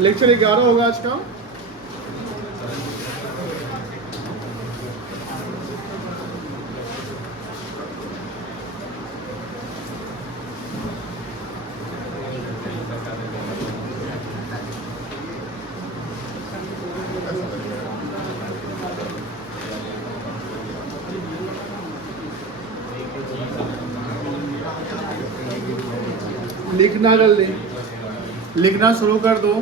Lecture 11 होगा आज का। लिखना जल्दी, लिखना शुरू कर दो।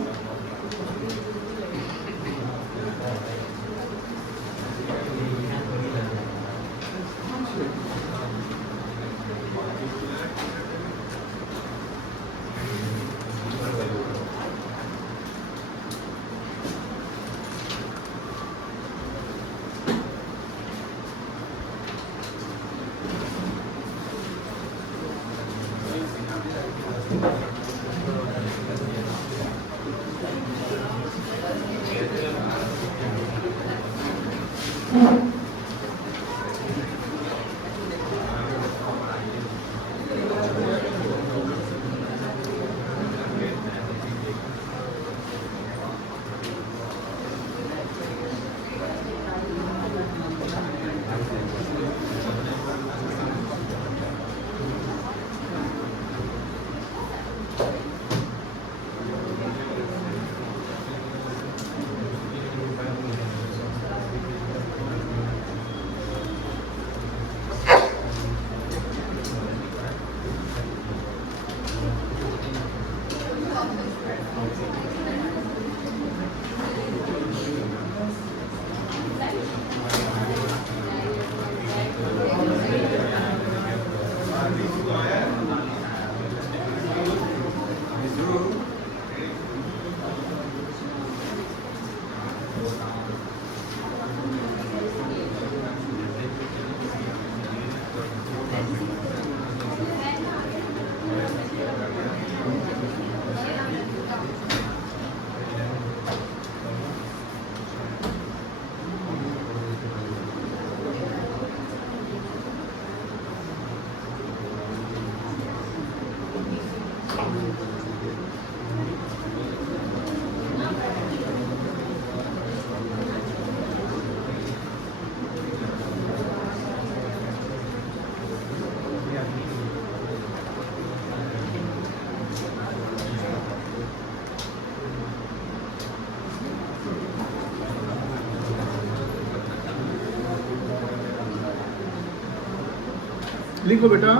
लिखो बेटा।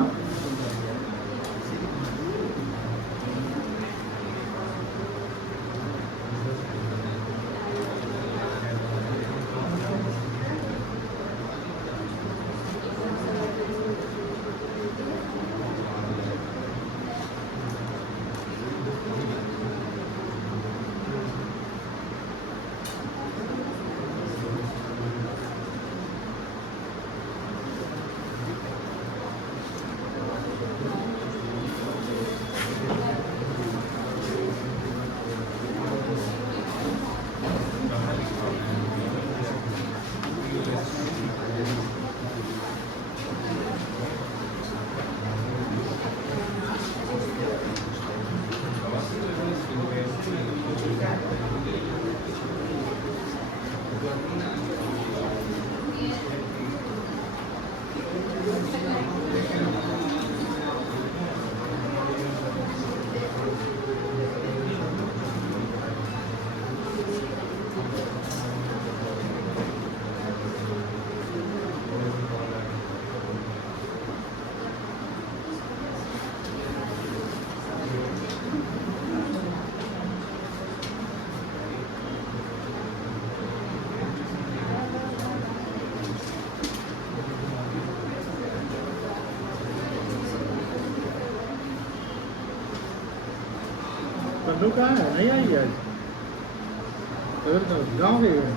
पंडू कहाँ है? नहीं आई आज? गाँव गई है।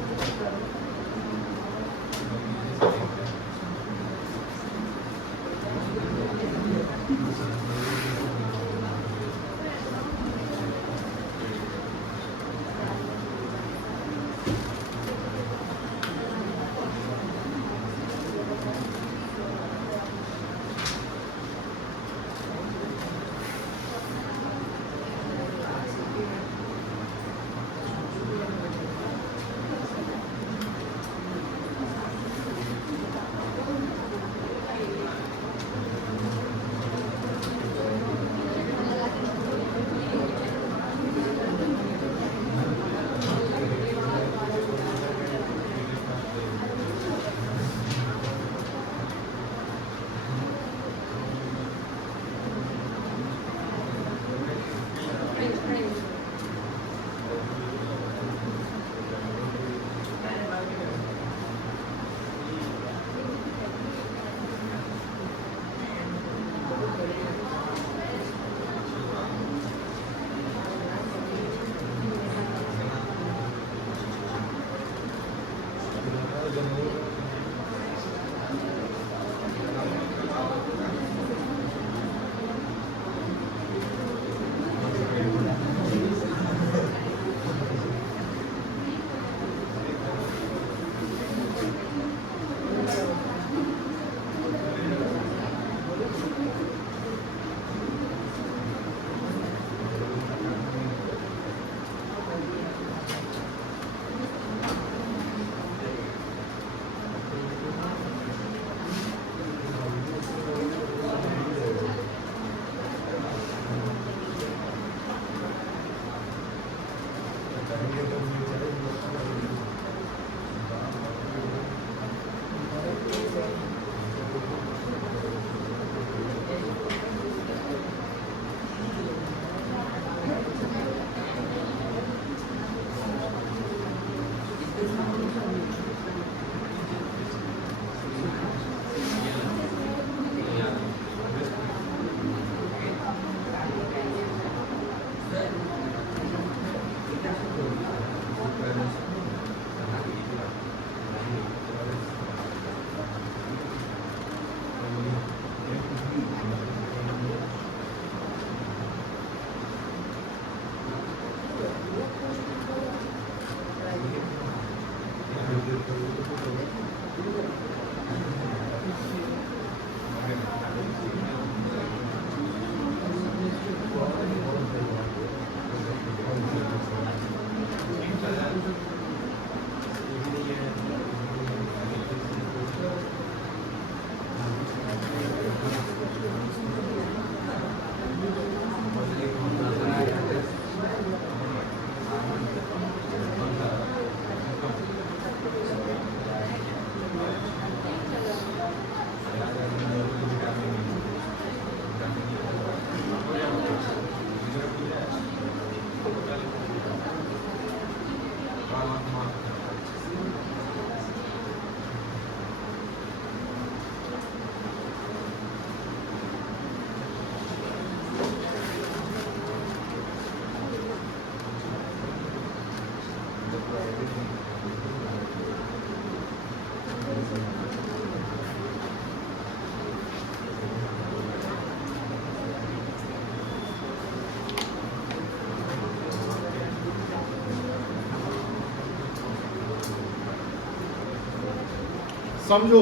समझो,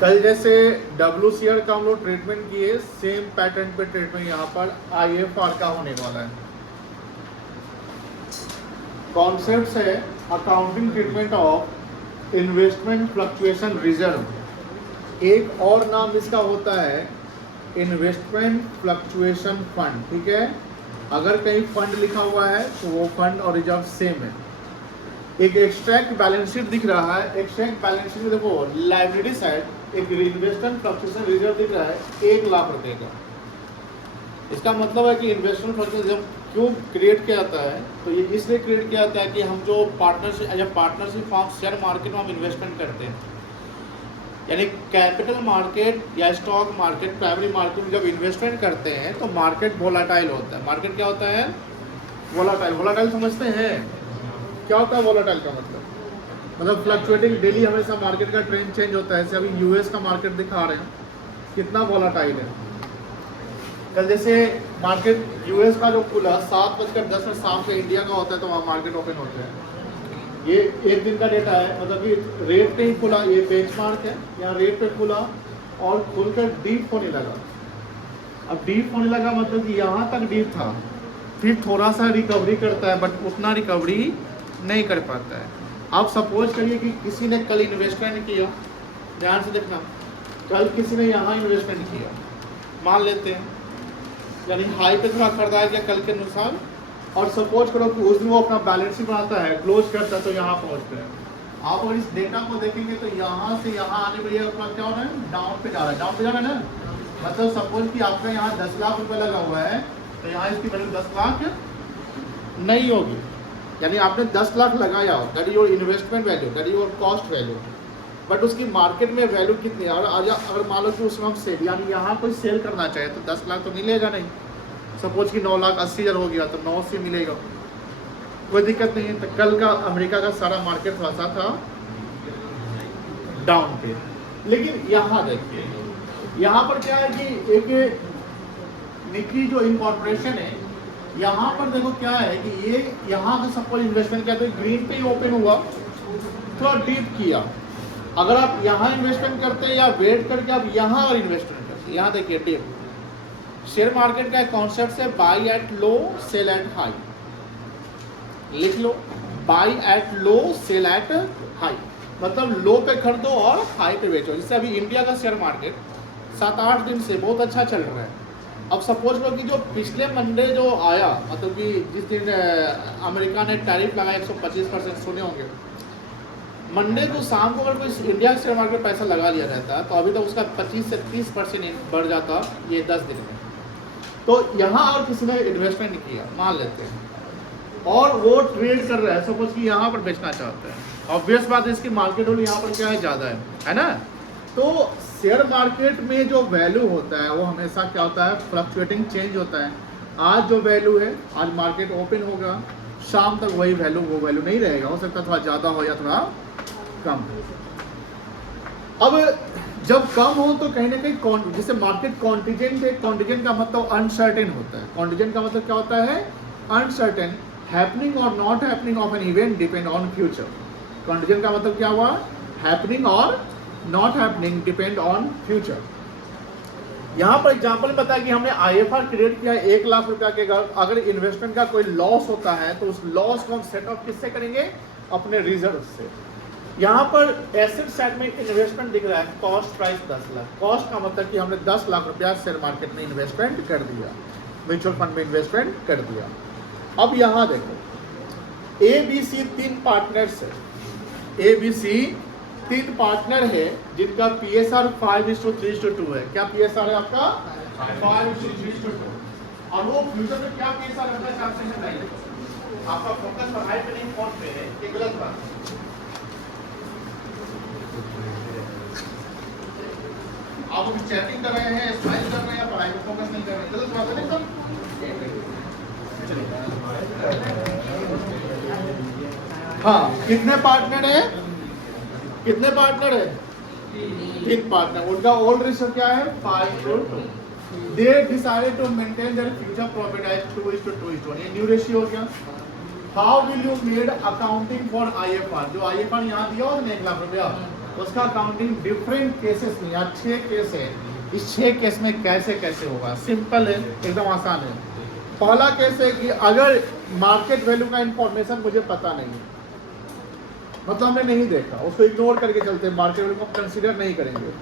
कल जैसे WCR का हम लोग ट्रीटमेंट किए, सेम पैटर्न पे ट्रीटमेंट यहाँ पर IFR का होने वाला है। कॉन्सेप्ट है accounting treatment of investment fluctuation reserve. एक और नाम इसका होता है इन्वेस्टमेंट फ्लक्चुएशन फंड। ठीक है, अगर कहीं फंड लिखा हुआ है तो वो फंड और रिजर्व सेम है। एक एक्सट्रैक्ट बैलेंस शीट दिख रहा है, एक्सट्रैक्ट बैलेंस शीट में देखो लाइबिलिटी साइड एक इन्वेस्टमेंट फ्लक्चुएशन रिजर्व दिख रहा है 1 लाख रुपए का। इसका मतलब है कि इन्वेस्टमेंट फ्लक्चुएशन रिजर्व क्यों क्रिएट किया जाता है, तो ये इसलिए क्रिएट किया जाता है कि हम जो पार्टनरशिप फॉर्म शेयर मार्केट में हम इन्वेस्टमेंट करते हैं, यानी कैपिटल मार्केट या स्टॉक मार्केट, प्राइमरी मार्केट में जब इन्वेस्टमेंट करते हैं तो मार्केट वोलाटाइल होता है। मार्केट क्या होता है? वोलाटाइल। वोलाटाइल समझते हैं क्या होता है? वोलाटाइल का मतलब फ्लक्चुएटिंग, डेली हमेशा मार्केट का ट्रेंड चेंज होता है। जैसे अभी यूएस का मार्केट दिखा रहे हैं कितना वोलाटाइल है। कल जैसे मार्केट यूएस का जो खुला 7:10 शाम के इंडिया का होता है तो वहाँ मार्केट ओपन होते हैं। ये एक दिन का डेटा है, मतलब कि रेट पे ही खुला, ये बेंचमार्क है, यहाँ रेट पे खुला और खुलकर डीप होने लगा। अब डीप होने लगा मतलब कि यहाँ तक डीप था, फिर थोड़ा सा रिकवरी करता है बट उतना रिकवरी नहीं कर पाता है। आप सपोज करिए कि किसी ने कल इन्वेस्टमेंट किया, ध्यान से देखना, कल किसी ने यहाँ इन्वेस्टमेंट किया, मान लेते हैं, यानी हाई पे थोड़ा खरीदाया गया कल के अनुसार, और सपोज करो कि उस दिन वो अपना बैलेंस शीट बनाता है, क्लोज करता है तो यहाँ पहुँचते हैं। आप अगर इस डेटा को देखेंगे तो यहाँ से यहाँ आने में ये अपना क्या हो रहा है? डाउन पे जा रहा है, डाउन पे जा रहा है ना। मतलब सपोज कि आपका यहाँ 10 लाख रुपये लगा हुआ है तो यहाँ इसकी वैल्यू 10 लाख नहीं होगी, यानी आपने 10 लाख लगाया हो, that is your investment value, that is your cost value, but उसकी मार्केट में वैल्यू कितनी है? और अगर मान लो कि उसमें हम सेल, यानी यहाँ कोई सेल करना चाहे तो 10 लाख तो मिलेगा नहीं। सपोज कि 9,80,000 हो गया तो 9 से मिलेगा, कोई दिक्कत नहीं है। तो कल का अमेरिका का सारा मार्केट थोड़ा सा था डाउन पे, लेकिन यहाँ देखिए, यहाँ पर क्या है कि एक निकी जो इनकॉर्पोरेशन है, यहाँ पर देखो क्या है कि ये यहाँ से सपोज इन्वेस्टमेंट किया तो ग्रीन पे ही ओपन हुआ, थोड़ा डीप किया। अगर आप यहाँ इन्वेस्टमेंट करते हैं या वेट करके आप यहाँ और इन्वेस्टमेंट करते हैं, यहाँ देखिए डीप। शेयर मार्केट का कॉन्सेप्ट है buy at low sell at high, लिख लो, buy at low sell at high, मतलब लो पे खरीदो और हाई पे बेचो। जैसे अभी इंडिया का शेयर मार्केट 7-8 दिन से बहुत अच्छा चल रहा है। अब सपोज करो कि जो पिछले मंडे जो आया, मतलब कि जिस दिन अमेरिका ने टैरिफ लगाया 125%, सुने होंगे, मंडे को शाम को अगर कोई इंडिया के शेयर मार्केट पैसा लगा लिया रहता तो अभी तक उसका 25 से 30% बढ़ जाता ये 10 दिन में। तो यहाँ और किसी ने इन्वेस्टमेंट किया, मान लेते हैं, और वो ट्रेड कर रहा है, सपोज कि यहाँ पर बेचना चाहता है, ऑब्वियस बात है इसकी मार्केट वैल्यू यहाँ पर क्या है? ज़्यादा है ना। तो शेयर मार्केट में जो वैल्यू होता है वो हमेशा क्या होता है? फ्लक्चुएटिंग चेंज होता है। आज जो वैल्यू है, आज मार्केट ओपन होगा, शाम तक वही वैल्यू वो वैल्यू नहीं रहेगा, हो सकता है थोड़ा ज़्यादा हो या थोड़ा कम। अब जब कम हो तो कहीं ना कहीं जैसे मार्केट कॉन्टिजेंट है, कॉन्टिजेंट का मतलब अनसर्टेन होता है। कॉन्टिजेंट का मतलब क्या होता है? अनसर्टेन, हैपनिंग और not happening of an event depend on future. Contingent का मतलब क्या हुआ? हैपनिंग और not happening depend on future. यहाँ पर एग्जाम्पल बताया कि हमने IFR क्रिएट किया 1 लाख रुपया के, अगर इन्वेस्टमेंट का कोई लॉस होता है तो उस लॉस को हम सेट ऑफ किससे करेंगे? अपने रिजर्व से। यहाँ पर एसेट साइड में इन्वेस्टमेंट दिख रहा है, कॉस्ट प्राइस 10 लाख। कॉस्ट का मतलब कि हमने 10 लाख रुपया शेयर मार्केट में इन्वेस्टमेंट कर दिया, म्यूचुअल फंड में इन्वेस्टमेंट कर दिया। अब यहाँ देखो, ABC 3 पार्टनर्स है, ABC 3 पार्टनर है जिनका PSR 5:3:2 है। क्या PSR है आपका? 5:3:2। और वो फ्यूचर में क्या PSR रखना चाहते हैं? नहीं, आपका फोकस पढ़ाई पे नहीं, फोन पे है, ये गलत बात। आप अभी चैटिंग कर रहे हैं, स्माइल कर रहे हैं, पढ़ाई पे फोकस नहीं कर रहे हैं, गलत बात है ना। हाँ, कितने पार्टनर है? कितने पार्टनर है? 3 पार्टनर। उनका ओल्ड रेशियो क्या है? 5:2। They decided to maintain their future profit as 2:2:1। ये न्यू रेशियो हो गया। How will you made accounting for IFR? जो IFR यहाँ दिया हो 1 लाख रुपया, उसका अकाउंटिंग डिफरेंट केसेस में, यहाँ 6 केस है, इस 6 केस में कैसे कैसे होगा? सिंपल है, एकदम आसान है। पहला केस है कि अगर मार्केट वैल्यू का इंफॉर्मेशन मुझे पता नहीं है, मतलब हमने नहीं देखा, उसको इग्नोर करके चलते हैं, मार्केट वैल्यू को कंसीडर नहीं करेंगे,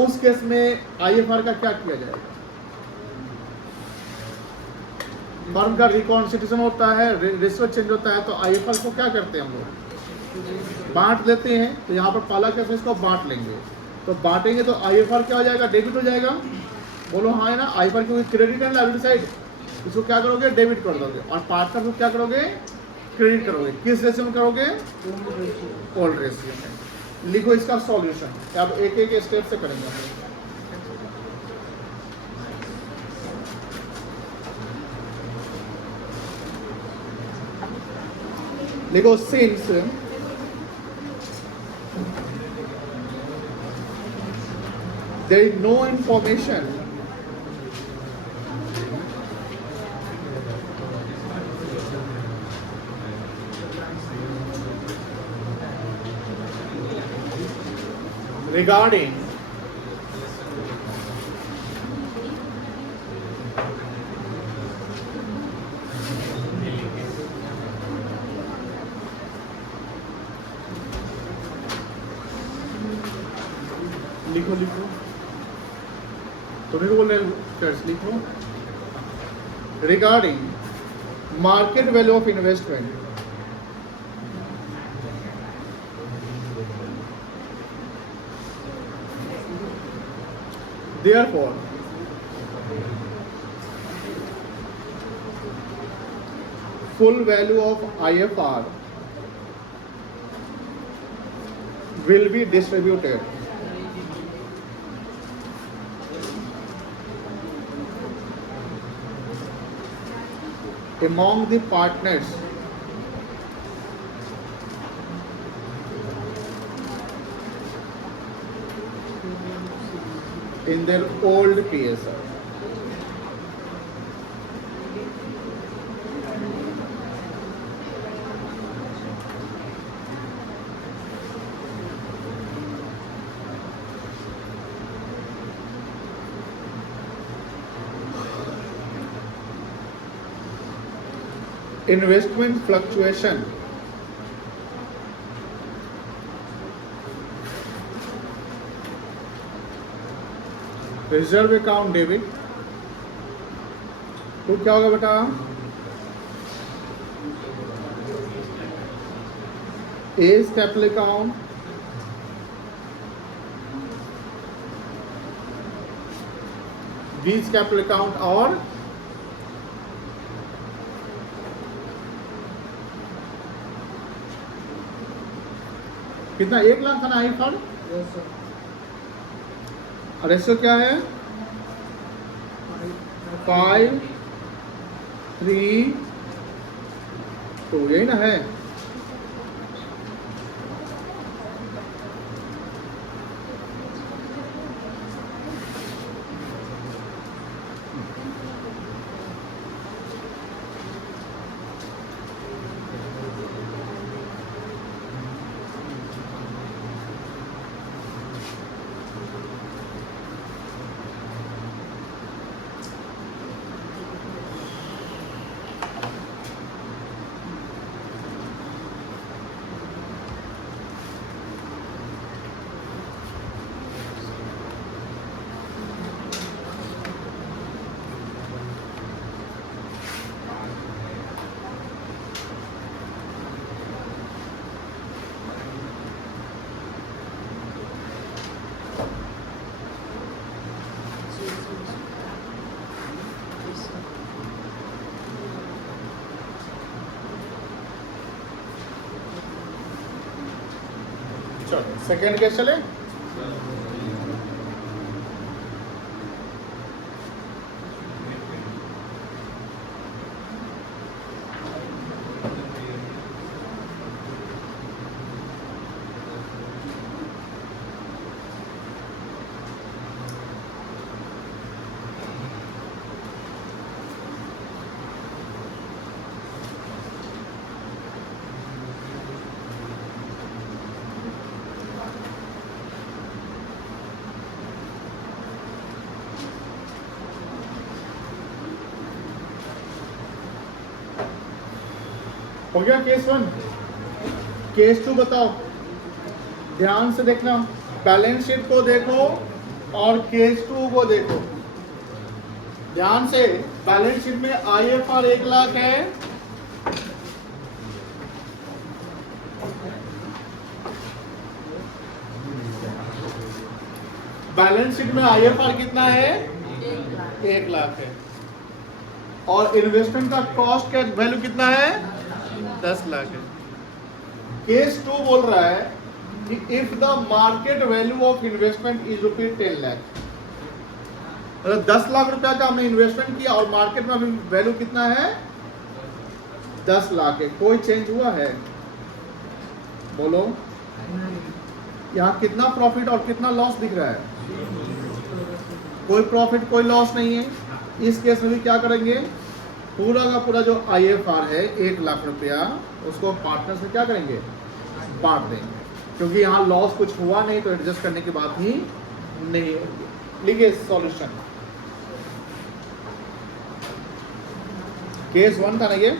उस केस में IFR का क्या किया जाएगा? फर्म का रिकॉन्स्टिट्यूशन होता है, रेशियो चेंज होता है, तो IFR को क्या करते हैं हम लोग? बांट देते हैं। तो यहाँ पर पहला केस इसको बांट लेंगे, तो बांटेंगे तो IFR क्या हो जाएगा? डेबिट हो जाएगा। बोलो हाँ है ना? IFR क्योंकि क्रेडिट है लायबिलिटी साइड, इसको क्या करोगे? डेबिट कर दोगे। और पार्टनर को क्या करोगे? क्रेडिट करोगे। किस रेशियो में करोगे? ओल्ड रेशियो में। लिखो इसका सॉल्यूशन। अब एक एक स्टेप से करेंगे हम लोग। लिखो since there is no information regarding लिखो लिखो तुम्हें को बोल रहे लिखो regarding market value of investment therefore full value of IFR will be distributed among the partners in their old PSR. Investment fluctuation reserve account debit तो क्या होगा बेटा? As capital account B's capital account और कितना? 1 लाख था ना IFR। Ratio क्या है? 5:3:2 यही ना है। चलो सेकेंड केस चले। हो गया केस 1। केस 2 बताओ, ध्यान से देखना, बैलेंस शीट को देखो और केस 2 को देखो ध्यान से। बैलेंस शीट में IFR 1 लाख है, बैलेंस शीट में IFR कितना है? 1 लाख है। और इन्वेस्टमेंट का कॉस्ट का वैल्यू कितना है? 10 लाख है। केस 2 बोल रहा है कि if the market value of investment is ₹10 lakh, मतलब 10 लाख रुपया का हमने इन्वेस्टमेंट किया और मार्केट में अभी वैल्यू कितना है? 10 लाख है। कोई चेंज हुआ है? बोलो। यहाँ कितना प्रॉफिट और कितना लॉस दिख रहा है? कोई प्रॉफिट कोई लॉस नहीं है। इस केस में भी क्या करेंगे, पूरा का पूरा जो IFR है 1 लाख रुपया, उसको पार्टनर से क्या करेंगे? बांट देंगे, क्योंकि यहाँ लॉस कुछ हुआ नहीं तो एडजस्ट करने की बात ही नहीं होगी। लिखिए सॉल्यूशन। केस 1 था ना ये।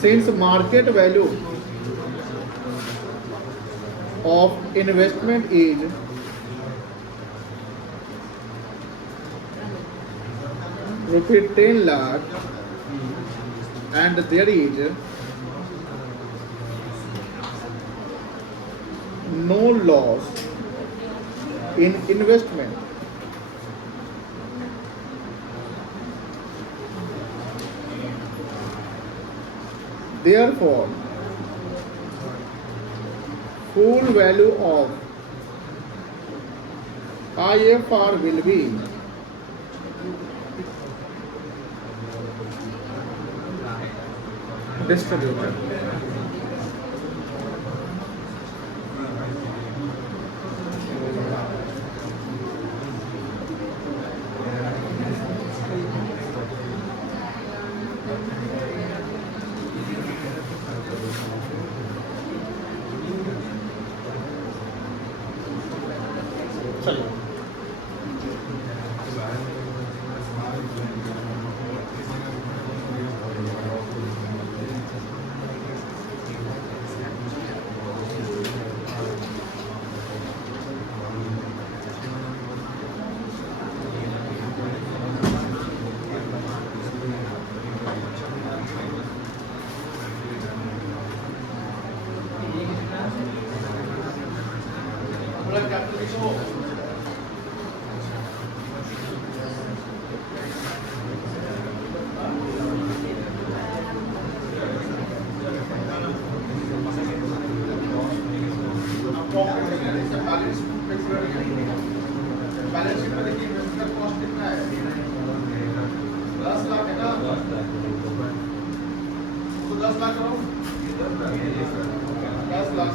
Since market value of investment is ₹10 lakh and there is no loss in investment, therefore full value of IFR will be distributed. Balance sheet में देखिए इन्वेस्टमेंट का कॉस्ट कितना है? 10 लाख है ना, तो 10 लाख करो, 10 लाख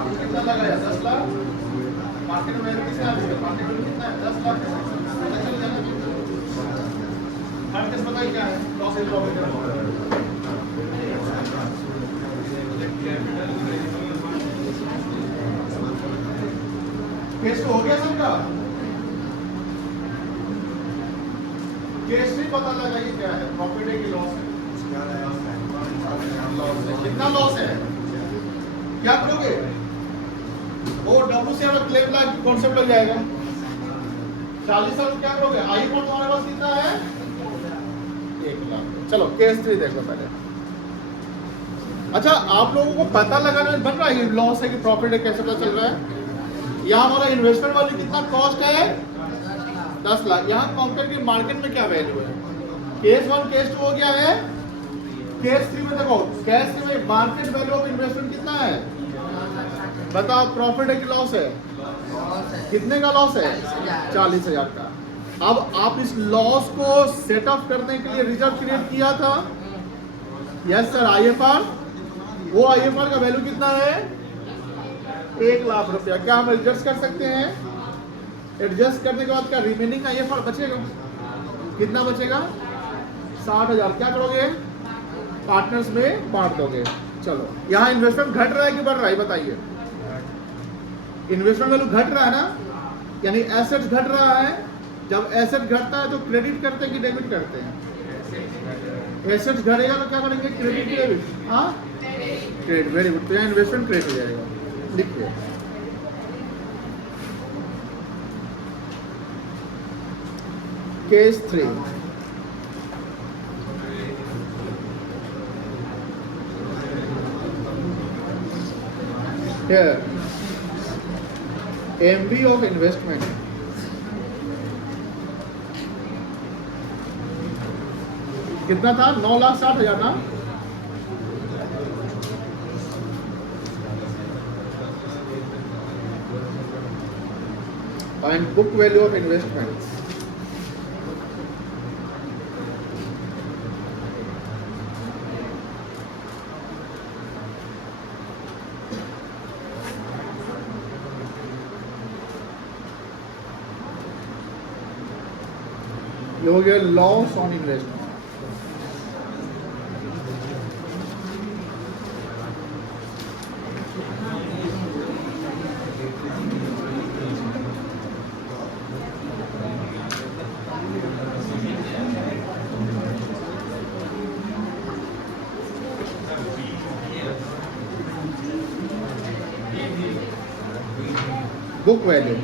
आपको कितना लगाया? 10 लाख। मार्केट में कितना है? मार्केट में कितना है? 10 लाख। पता चल जाएगा। हर केस बताइए क्या है? लॉस एंड प्रॉफिट का केस तो हो गया सबका। केस 3 पता लगाइए क्या है? प्रॉफिट है कि लॉस है? कितना लॉस है? क्या करोगे? वो डब्ल्यू से क्लेम लाख कॉन्सेप्ट लग जाएगा। 40 साल क्या करोगे? आई पर तुम्हारे पास कितना है? 1 लाख। चलो केस 3 देखो पहले। अच्छा, आप लोगों को पता लगाना बन रहा है लॉस है कि प्रॉफिट है, कैसे पता चल रहा है? यहाँ हमारा इन्वेस्टमेंट वैल्यू कितना कॉस्ट है? 10 लाख। यहाँ कंपेयर की मार्केट में क्या वैल्यू है? केस 1 केस 2 हो गया है। केस 3 में देखो, केस 3 में मार्केट वैल्यू ऑफ इन्वेस्टमेंट कितना है? बताओ, प्रॉफिट है कि लॉस है? कितने का लॉस है? 40,000 का। अब आप इस लॉस को सेटअप करने के लिए रिजर्व क्रिएट किया था। Yes sir, IFR। वो IFR का वैल्यू कितना है? 1 लाख रुपया। क्या हम एडजस्ट कर सकते हैं? एडजस्ट करने के बाद क्या रिमेनिंग IFR बचेगा? कितना बचेगा? 60,000 क्या करोगे, पार्टनर्स में बांट दोगे। चलो यहाँ इन्वेस्टमेंट घट रहा है कि बढ़ रहा है बताइए। इन्वेस्टमेंट वैल्यू घट रहा है ना, यानी एसेट्स घट रहा है। जब एसेट घटता है तो क्रेडिट करते हैं कि डेबिट करते हैं? एसेट्स घटेगा तो क्या करेंगे, क्रेडिट डेबिट, हाँ क्रेडिट, वेरी गुड। तो यहाँ इन्वेस्टमेंट क्रेडिट हो जाएगा, लिखिए। Case 3, here MB of investment कितना था, 9,60,000 ना, and book value of investments ये हो गया loss on investment. Book value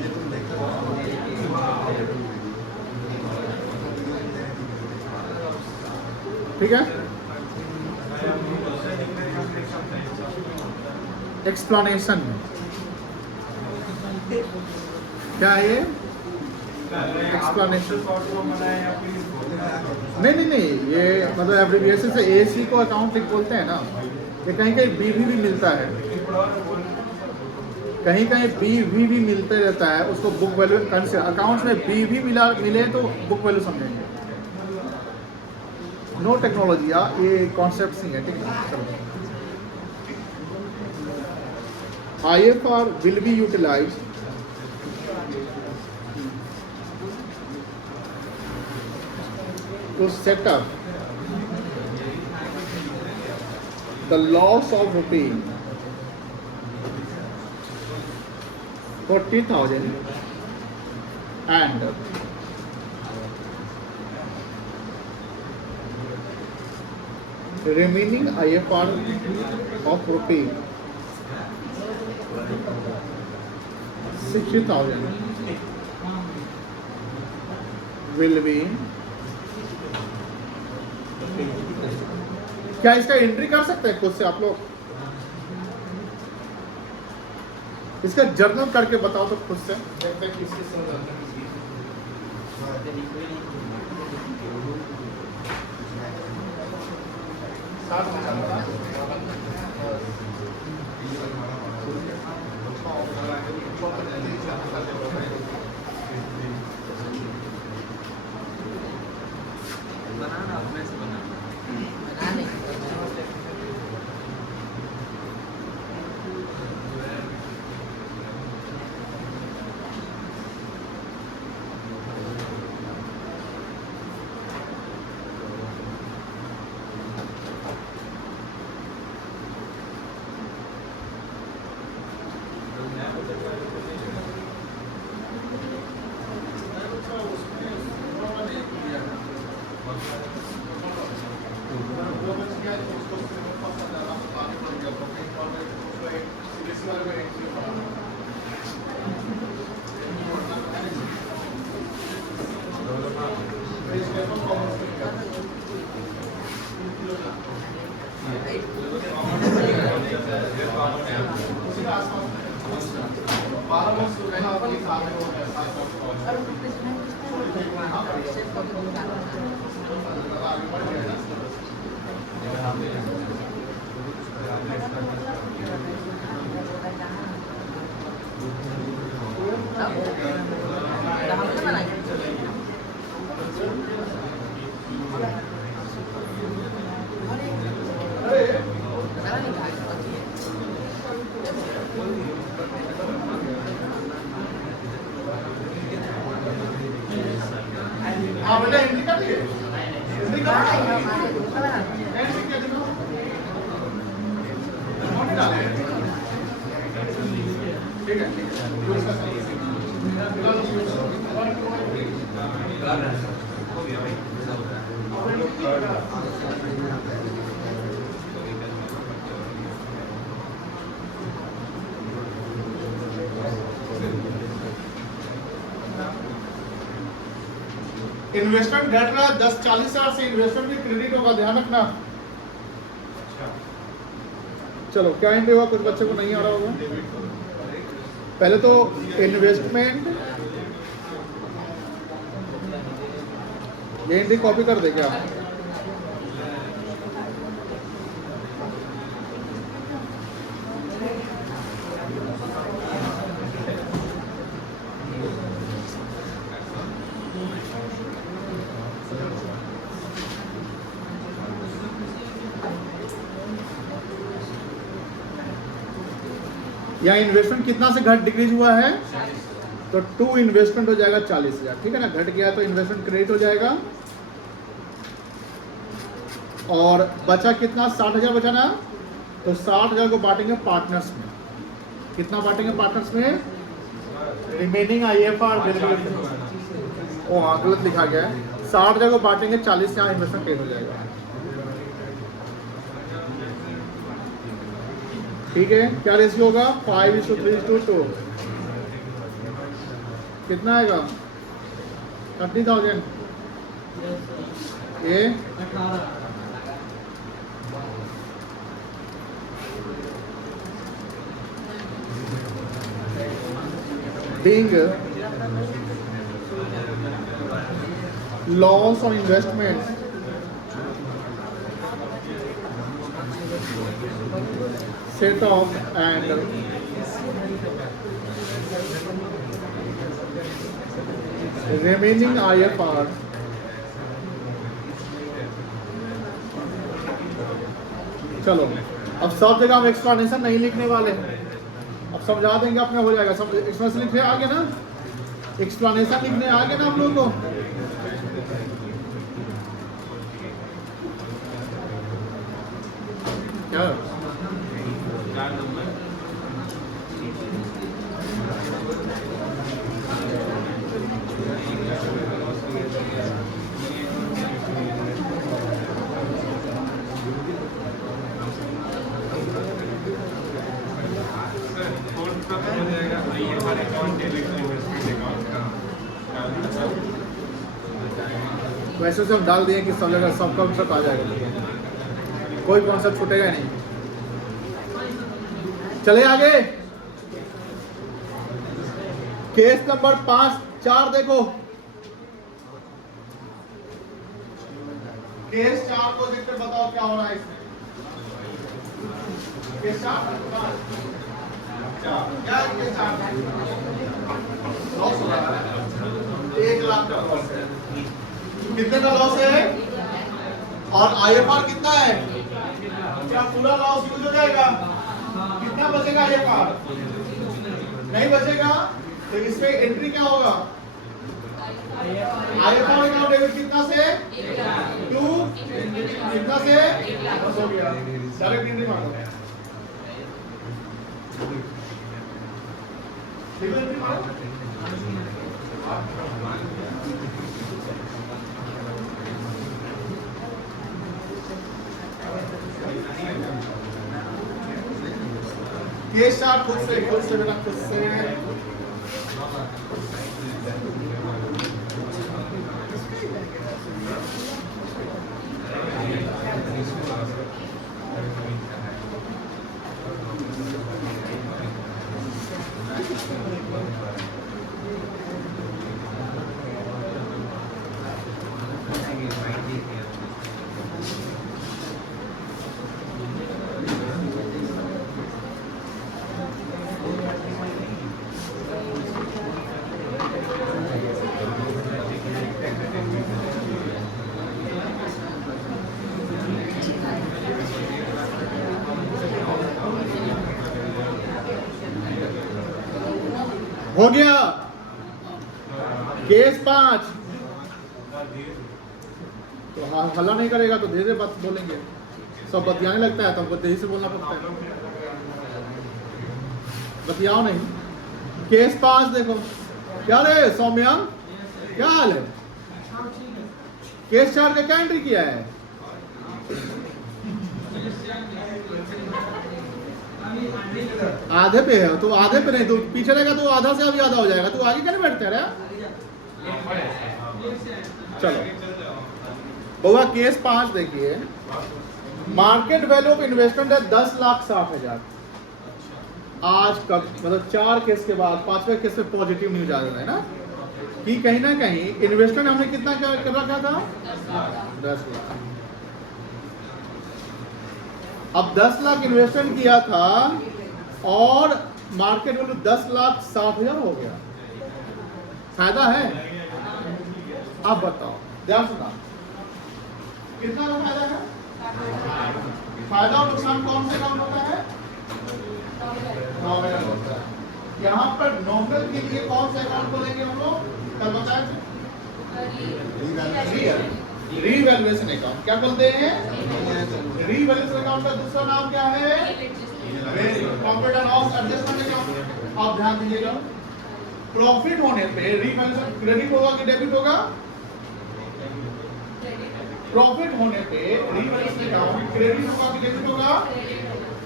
ठीक है। एक्सप्लेनेशन क्या है ये, एक्सप्लेनेशन नहीं, ये मतलब एब्रिविएशन से एसी को अकाउंट बोलते हैं ना। ये कहीं कहीं बीवी भी मिलता है, कहीं कहीं बीवी भी मिलते रहता है, उसको बुक वैल्यू अकाउंट्स में बीवी मिले तो बुक वैल्यू समझेंगे। नो टेक्नोलॉजी, ये कॉन्सेप्ट ही है, ठीक है। IFR will be utilized to set up the loss of ₹40,000 and remaining IFR of ₹60,000 will be, क्या इसका एंट्री कर सकते हैं खुद से आप लोग? इसका जर्नल करके बताओ तो खुद से। बनाना अपने से बनाना हाँ बेटा एंट्री कर दिए। एंट्री करो, एंट्री क्या दिखाओ, कौन डाले, ठीक है, उसका सही है, इन्वेस्टमेंट घट रहा है 10-40 हजार से, इन्वेस्टमेंट भी क्रेडिट होगा, ध्यान रखना। चलो क्या एंट्री हुआ, कुछ बच्चे को नहीं आ रहा होगा। पहले तो इन्वेस्टमेंट, ये एंट्री कॉपी कर दे क्या, यहाँ इन्वेस्टमेंट कितना से घट डिक्रीज हुआ है, तो 2 इन्वेस्टमेंट हो जाएगा 40,000, ठीक है ना, घट गया तो इन्वेस्टमेंट क्रेडिट हो जाएगा। और बचा कितना, 60,000 बचा ना, तो 60,000 को बांटेंगे पार्टनर्स में, कितना बांटेंगे पार्टनर्स में, रिमेनिंग IFR डेरिवेटिव, ओ हाँ गलत लिखा गया है, 60,000 को बांटेंगे 40 से, यहाँ इन्वेस्टमेंट क्रेडिट हो जाएगा, ठीक है। क्या रेशियो होगा, 5:3:2, कितना आएगा 30,000, ये 18, being loss on investment set off and remaining IFR चलो अब सब जगह हम एक्सप्लेनेशन नहीं लिखने वाले हैं, अब समझा देंगे अपने हो जाएगा, सब एक्सप्लेनेशन लिखने आ गया ना, एक्सप्लेनेशन लिखने आ गया ना हम लोग को। क्या वैसे से हम डाल दिए कि सब जगह सब कॉन्सेप्ट आ जाएगा, कोई कॉन्सेप्ट छूटेगा नहीं। चले आगे, केस नंबर 5-4 देखो, केस 4 को देखकर बताओ क्या हो रहा है इसमें, केस 4 क्या है, केस 4 लॉस हो रहा है, 1 लाख का लॉस है, कितने का लॉस है, और IFR कितना है, क्या पूरा लॉस यूज हो जाएगा, कितना बचेगा IFR, नहीं बचेगा, तो इसमें एंट्री क्या होगा, IFR अकाउंट डेबिट कितना से 2, कितना से बस हो गया, डायरेक्ट एंट्री मारो, ठीक है, एंट्री मारो। केस 4 खुद से बेटा, खुद से हो गया। केस 5 तो हल्ला नहीं करेगा तो धीरे धीरे बात बोलेंगे, सब बतियाने लगता है तो हमको तेजी से बोलना पड़ता है। बतियाओ नहीं। केस पास देखो, क्या रे सौम्या, क्या हाल है? केस 4 का क्या एंट्री किया है? आधे पे है तो आधे पे नहीं, तो पीछे रहेगा तो आधा से अभी आधा हो जाएगा, तो आगे क्या नहीं बैठते रहे। चलो बाबा केस 5 देखिए, मार्केट वैल्यू ऑफ इन्वेस्टमेंट है 10,60,000। आज कब मतलब 4 केस के बाद 5वें केस में पॉजिटिव न्यूज आ रहा है ना कि कहीं ना कहीं इन्वेस्टमेंट हमने कितना कर रखा था, 10 लाख। अब 10 लाख इन्वेस्टमेंट किया था और मार्केट वैल्यू 10,60,000 हो गया, फायदा है? आप बताओ, ध्यान सुना, कितना का फायदा है? फायदा और नुकसान कौन से काम होता है? नॉमिनल होता है। यहाँ पर नॉमिनल के लिए कौन सा अकाउंट खोलेंगे हम लोग? कल बताया रीवैल्यूएशन अकाउंट। क्या बोलते हैं? रीवैल्यूएशन अकाउंट का दूसरा नाम क्या है? Profit and loss adjustment account. आप ध्यान दीजिएगा, प्रॉफिट होने पे रीवैल्यूएशन क्रेडिट होगा कि डेबिट होगा? प्रॉफिट होने पे रीवैल्यूएशन अकाउंट क्रेडिट होगा कि डेबिट होगा?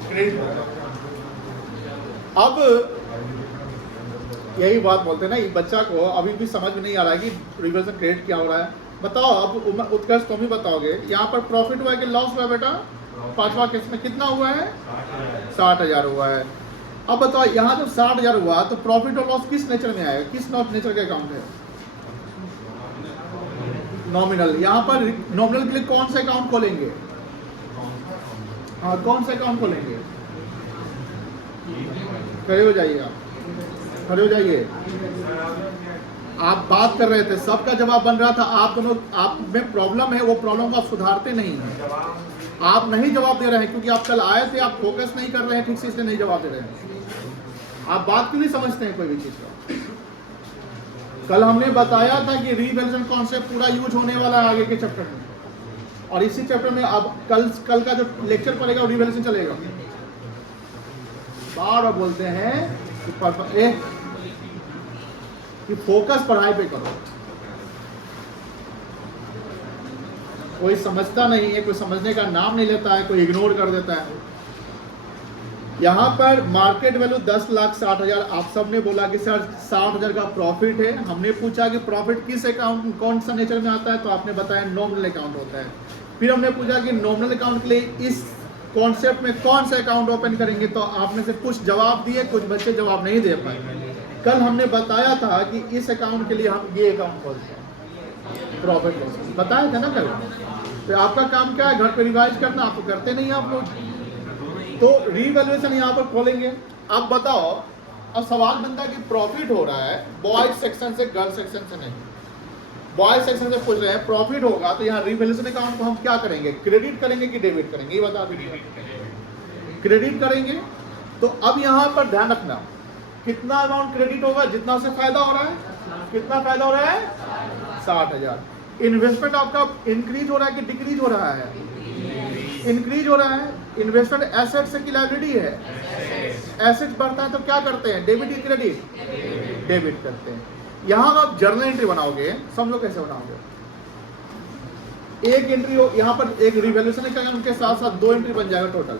क्रेडिट होगा। अब यही बात बोलते हैं ना, बच्चा को अभी भी समझ में नहीं आ रहा है कि रीवैल्यूएशन क्रेडिट क्या हो रहा है। बताओ, अब उत्कर्ष तुम ही बताओगे, यहाँ पर प्रॉफिट हुआ है कि लॉस हुआ है बेटा? 5वां केस में कितना हुआ है? 60,000 हुआ है। अब बताओ, यहाँ जब 60,000 हुआ तो प्रॉफिट और लॉस किस नेचर में आएगा? किस नेचर का अकाउंट है? नॉमिनल। यहाँ पर नॉमिनल के लिए कौन सा अकाउंट खोलेंगे? हाँ, कौन सा अकाउंट खोलेंगे? खड़े हो जाइए, आप खड़े हो जाइए। आप बात कर रहे थे, सबका जवाब बन रहा था, आप दोनों, आप में प्रॉब्लम है, वो प्रॉब्लम को आप सुधारते नहीं हैं। आप नहीं जवाब दे रहे हैं क्योंकि आप कल आए थे, आप फोकस नहीं कर रहे हैं ठीक से, इसलिए नहीं जवाब दे रहे हैं। आप बात क्यों नहीं समझते हैं कोई भी चीज का? कल हमने बताया था कि रीवैल्यूएशन कॉन्सेप्ट पूरा यूज होने वाला है आगे के चैप्टर में, और इसी चैप्टर में अब कल का जो लेक्चर पड़ेगा वो रीवैल्यूएशन चलेगा। बार बोलते हैं कि फोकस पढ़ाई पे करो। कोई समझता नहीं है, कोई समझने का नाम नहीं लेता है, कोई इग्नोर कर देता है। यहाँ पर मार्केट वैल्यू 10,60,000। आप सब ने बोला कि सर 60,000 का प्रॉफिट है। हमने पूछा कि प्रॉफिट किस अकाउंट, कौन सा नेचर में आता है, तो आपने बताया नॉमिनल अकाउंट होता है। फिर हमने पूछा कि नॉमिनल अकाउंट के लिए इस कॉन्सेप्ट में कौन सा अकाउंट ओपन करेंगे, तो आपने से कुछ जवाब दिए, कुछ बच्चे जवाब नहीं दे पाए। कल हमने बताया था कि इस अकाउंट के लिए हम ये अकाउंट खोलते हैं, प्रॉफिट लॉस, बताया था ना कल। तो आपका काम क्या है? घर पे रिवाइज करना, आप तो करते नहीं आप लोग। तो रीवैल्यूएशन यहाँ पर खोलेंगे। अब बताओ, अब सवाल बनता है कि प्रॉफिट हो रहा है बॉयज सेक्शन से, गर्ल सेक्शन से नहीं। बॉयज सेक्शन से पूछ रहे हैं प्रॉफिट होगा, तो यहाँ रीवैल्यूएशन अकाउंट को हम क्या करेंगे? क्रेडिट करेंगे कि डेबिट करेंगे? ये बता दीजिए। क्रेडिट करेंगे। तो अब यहाँ पर ध्यान रखना, कितना अमाउंट क्रेडिट होगा? जितना से फायदा हो रहा है। कितना फायदा हो रहा है? 60,000। इन्वेस्टमेंट आपका इंक्रीज हो रहा है कि डिक्रीज हो रहा है? इंक्रीज हो रहा है। इन्वेस्टमेंट एसेट से की लायबिलिटी है? एसेट बढ़ता है तो क्या करते हैं? डेबिट की क्रेडिट? डेबिट करते हैं। यहाँ आप जर्नल एंट्री बनाओगे, समझो कैसे बनाओगे। एक एंट्री हो, यहाँ पर एक रिवैल्यूएशन अकाउंट के साथ साथ 2 एंट्री बन जाएगा टोटल।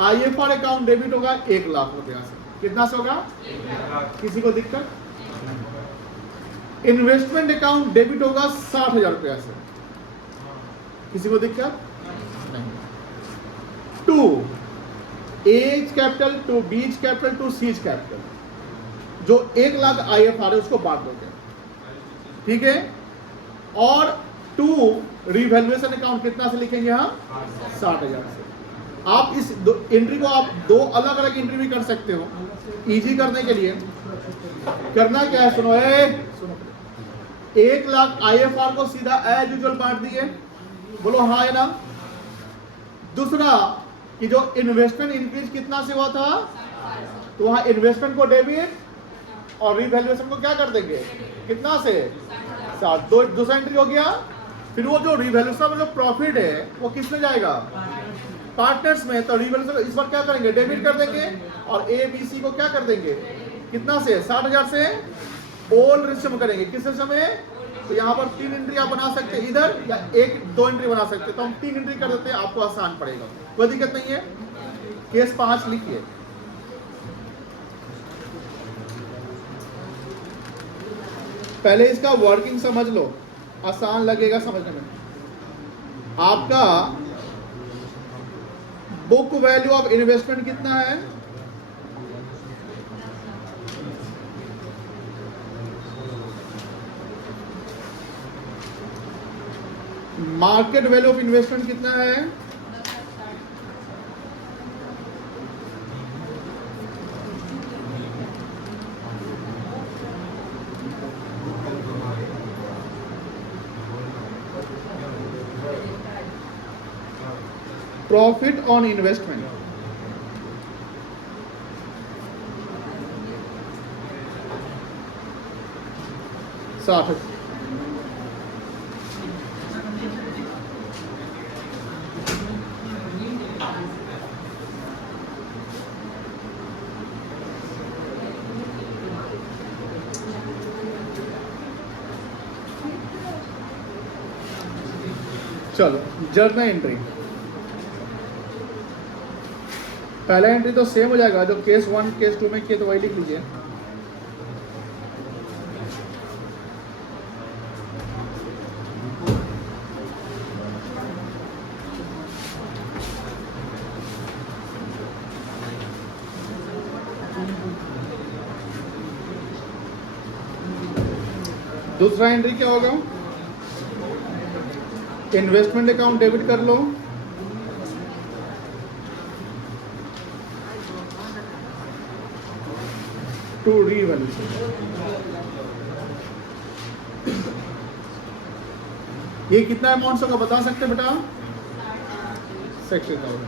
IFR अकाउंट डेबिट होगा 1 लाख रुपया से। कितना से होगा? किसी को दिक्कत? इन्वेस्टमेंट अकाउंट डेबिट होगा 60,000 रुपया से। किसी को दिक्कत नहीं। 2 एज कैपिटल, 2 बीच कैपिटल, 2 सीज कैपिटल, जो 1 लाख IFR है उसको बांट दोगे, ठीक है। और 2 रिवैल्यूएशन अकाउंट कितना से लिखेंगे? यहाँ 60,000 से। आप इस एंट्री को आप 2 अलग अलग एंट्री भी कर सकते हो। इजी करने के लिए करना क्या है, सुनो सुनो। 1 लाख IFR को सीधा एज यूजुअल बांट दिए, बोलो हाँ है ना। दूसरा कि जो इन्वेस्टमेंट इंक्रीज कितना से हुआ था, तो वहां इन्वेस्टमेंट को डेबिट और रिवैल्यूएशन को क्या कर देंगे? कितना से? 60। दूसरा एंट्री हो गया। फिर वो जो रिवैल्यूएशन में जो प्रॉफिट है वो किस में जाएगा, पार्टनर्स में। तो रिवैल्यूएशन इस बार क्या करेंगे, डेबिट कर देंगे और ए बी सी को क्या कर देंगे, कितना से 60,000 से ओल्ड रेशियो में करेंगे। किस रेशियो में, तो यहाँ पर 3 एंट्री आप बना सकते हैं इधर, या 1-2 एंट्री बना सकते हैं। तो हम 3 एंट्री कर देते हैं, आपको आसान पड़ेगा, कोई दिक्कत नहीं है। केस 5 लिखिए। पहले इसका वर्किंग समझ लो, आसान लगेगा समझने में। आपका बुक वैल्यू ऑफ इन्वेस्टमेंट कितना है, मार्केट वैल्यू ऑफ इन्वेस्टमेंट कितना है, प्रॉफिट ऑन इन्वेस्टमेंट साठ। चलो जर्नल एंट्री, पहला एंट्री तो सेम हो जाएगा जो केस 1 केस 2 में किए, तो वही लिख लीजिए। दूसरा एंट्री क्या होगा, इन्वेस्टमेंट अकाउंट डेबिट कर लो, टू रीवैल्यूएशन। ये कितना अमाउंट होगा बता सकते हैं बेटा, 60,000।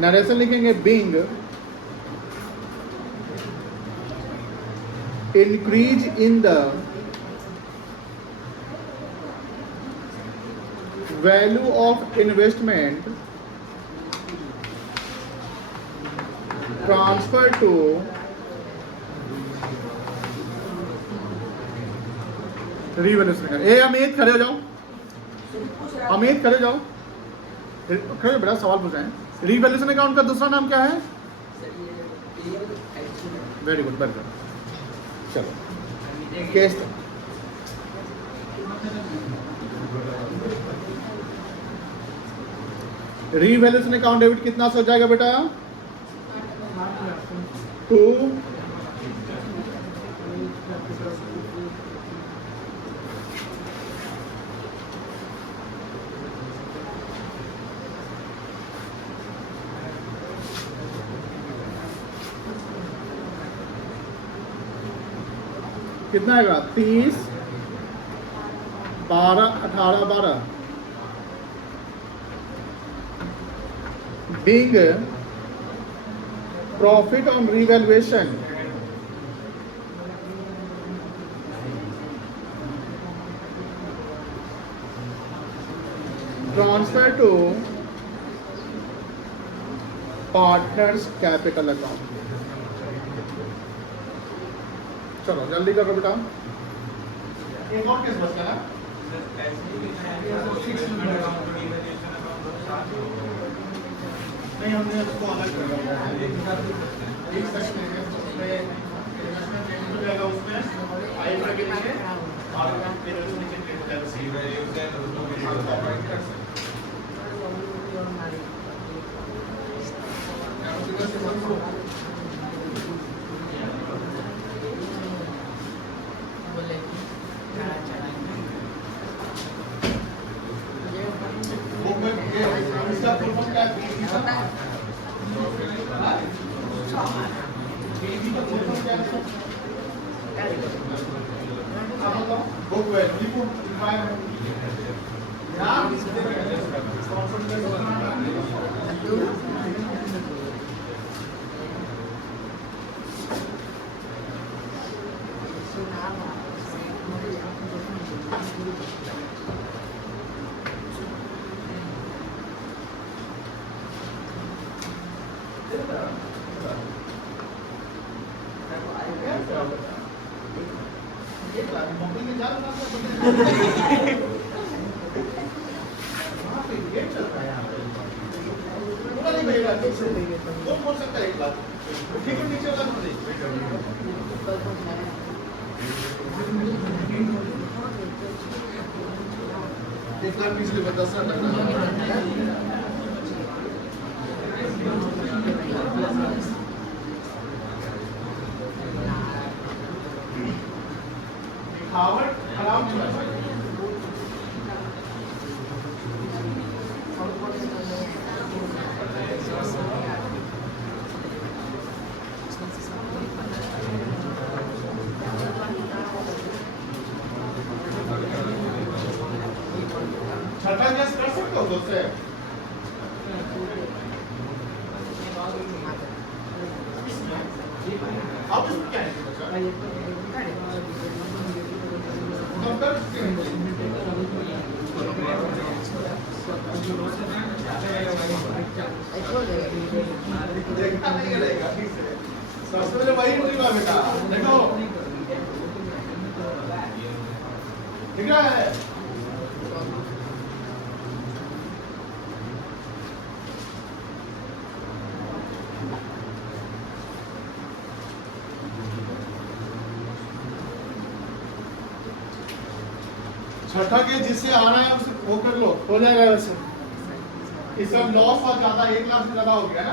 नरेशन लिखेंगे, being increase in the value of investment transfer to revaluation। ए अमित खड़े हो जाओ, अमित खड़े हो जाओ, खड़े बड़ा सवाल पूछा है। रिवैल्यूएशन अकाउंट का दूसरा नाम क्या है, वेरी गुड, वेरी गुड। चलो केस रीवैल्यूएशन अकाउंट डेबिट कितना हो जाएगा बेटा, 2 कितना आएगा, 30 12 18 12। Big profit on revaluation transfer to partners capital account. चलो जल्दी करो बेटा, एक और केस बच गया। नहीं हमने उसको अलग कर दिया है, एक सेक्शन है उसमें इन्वेस्टमेंट चेंज हो जाएगा, उसमें आई लगेंगे और फिर उसमें चेंज हो जाएगा। इसका फुल फॉर्म क्या है, बुक वैल्यू कौन बोल सकता है एक बात? ठीक है, नीचे वाला बोल दे। एक लाख पिछले 10,000 दिखावट खराब नहीं होना चाहिए। छठा गैस कर सकते हो दोस्तों? आप इसमें क्या है? देखना नहीं रहेगा ठीक से। सबसे पहले वही मुझे बेटा देखो ठीक है। छठा के जिससे आ रहा है उसे वो कर लो, हो जाएगा वैसे। इस सब लॉस और ज्यादा 1 लाख से ज्यादा हो गया ना,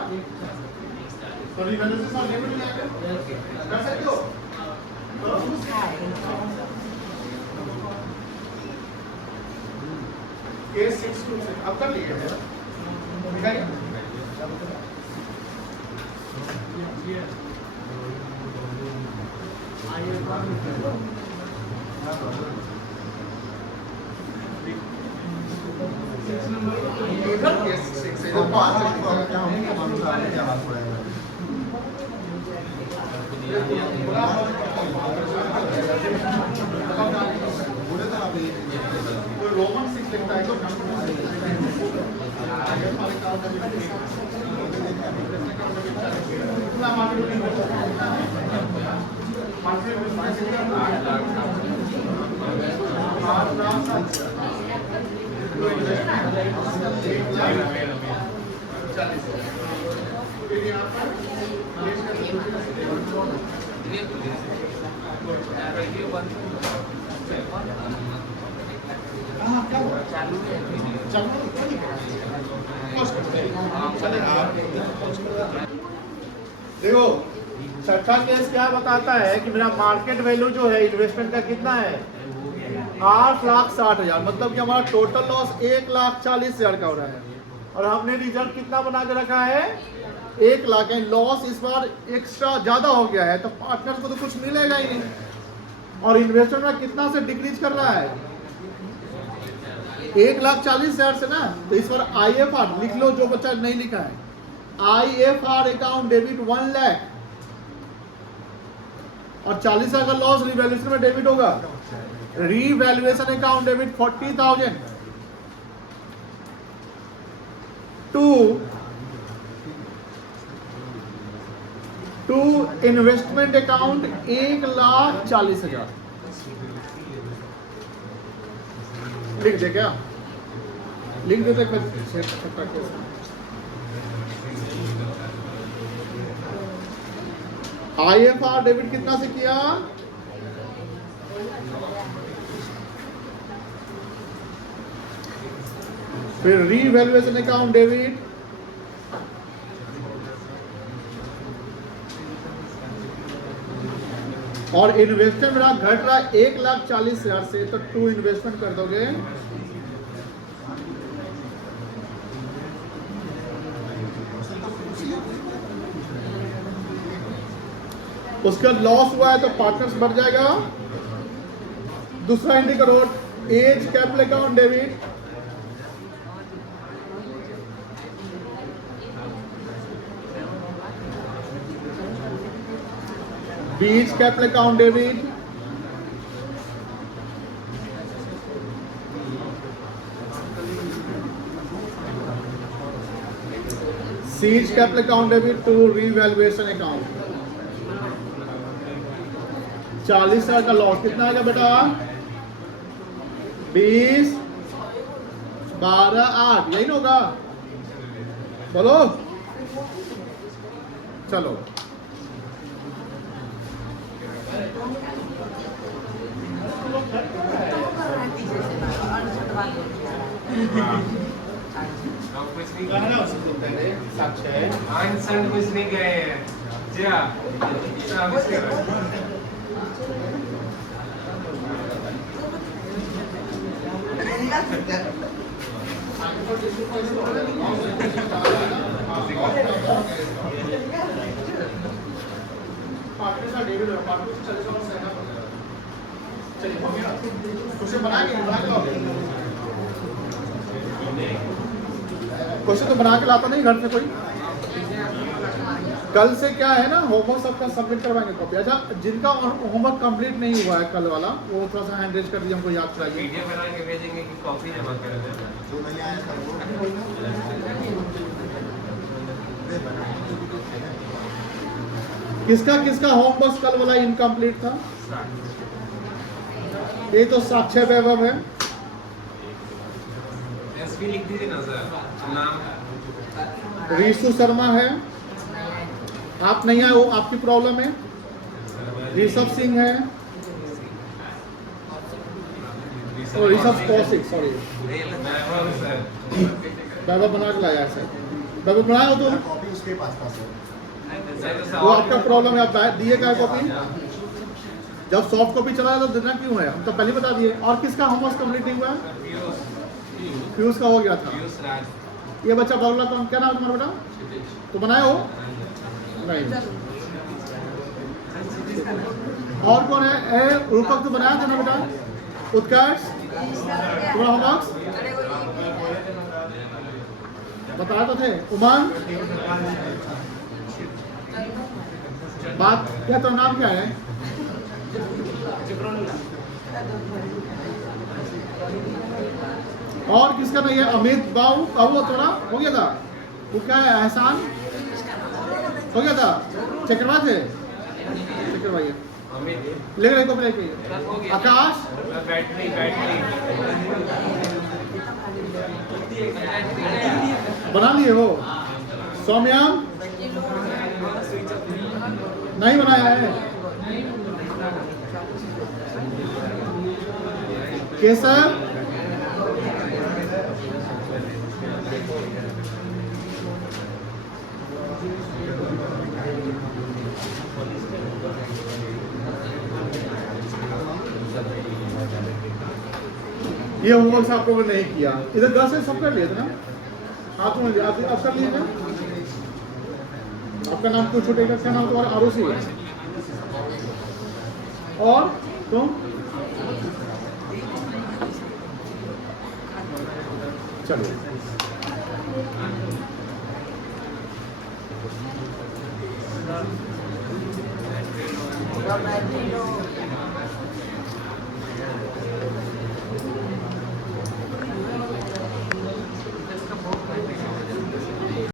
तो रिवेन्यू से सब लिमिट हो जाएगा। कर सकते हो केस 626 अब कर लिए दिखाइए। रोमन 6 लिखता है तो देखो छठा केस क्या बताता है कि मेरा मार्केट वैल्यू जो है इन्वेस्टमेंट का कितना है 8,60,000, मतलब कि हमारा टोटल लॉस 1,40,000 का हो रहा है और हमने रिजल्ट कितना बना के रखा है 1 लाख है। लॉस इस बार एक्स्ट्रा ज्यादा हो गया है तो पार्टनर को तो कुछ मिलेगा ही नहीं और इन्वेस्टर में कितना से डिक्रीज कर रहा है 1,40,000 से ना। तो इस बार IFR लिख लो जो बच्चा नहीं लिखा है, IFR अकाउंट डेबिट 1 लाख और 40,000 का लॉस रिवैल्यूएशन में डेबिट होगा। Revaluation account debit 40,000 to investment account 1,40,000 लिख दे क्या? लिख देते IFR डेबिट कितना से किया फिर रीवैल्यूएशन अकाउंट डेबिट और इन्वेस्टमेंट मेरा घट रहा 1,40,000 से तो 2 इन्वेस्टमेंट कर दोगे उसका लॉस हुआ है तो पार्टनर्स बढ़ जाएगा। दूसरा एंट्री करो A's capital account debit B's capital account debit C's capital account debit to revaluation account. 40,000 का लॉस कितना आएगा बेटा? 20, 12, 8 यही ना होगा? बोलो चलो कुछ नहीं गए क्वेश्चन तो बना के लाता नहीं घर से कोई। कल से क्या है ना, होमवर्क सबका सबमिट करवाएंगे कॉपी। अच्छा, जिनका होमवर्क कंप्लीट नहीं हुआ है कल वाला, वो थोड़ा सा हैंड रेज कर दिया, हमको याद कराइए। वीडियो बना के भेजेंगे कि कॉपी जमा कर देना। किसका किसका होमवर्क कल वाला इनकम्प्लीट था? ये तो साक्षय वैभव है। एसपी लिख दीजिए ना सर, नाम। ऋषु शर्मा है, आप नहीं आए, वो आपकी प्रॉब्लम है। ऋषभ सिंह है और ऋषभ कौशिक, सॉरी वैभव बना के लाया है सर। वैभव बनाया हो तुम? कॉपी उसके पास था सर। वो आपका प्रॉब्लम है, आप दिए क्या कॉपी? जब सॉफ्ट कॉपी चला तो देना क्यों है? हम तो पहले बता दिए। और किसका होमवर्क कंप्लीट नहीं हुआ है? पीयूष का हो गया था। ये बच्चा बगला कौन, क्या नाम है तुम्हारा बेटा? तो बनाए हो? नहीं। और कौन है? रूपक तो बनाया था ना बेटा? उत्कर्ष तुम्हारा होमवर्क बताया तो थे। उमंग बात क्या, तो नाम क्या है? और किसका नहीं है? अमित बाबू बाबू थोड़ा हो गया था। वो क्या है? एहसान हो गया था। चेक करवा थे, चेक करवाइए। ले रहे को लेके। आकाश बैटरी बना लिए हो? सौम्या नहीं बनाया है। केसर ये होमवर्क आप लोगों ने नहीं किया। इधर 10 से सब कर लिए थे ना? हाँ तुम आप कर लिए ना? आपका नाम क्यों छूटेगा? क्या नाम तुम्हारा? आरुषि। और तुम? चलो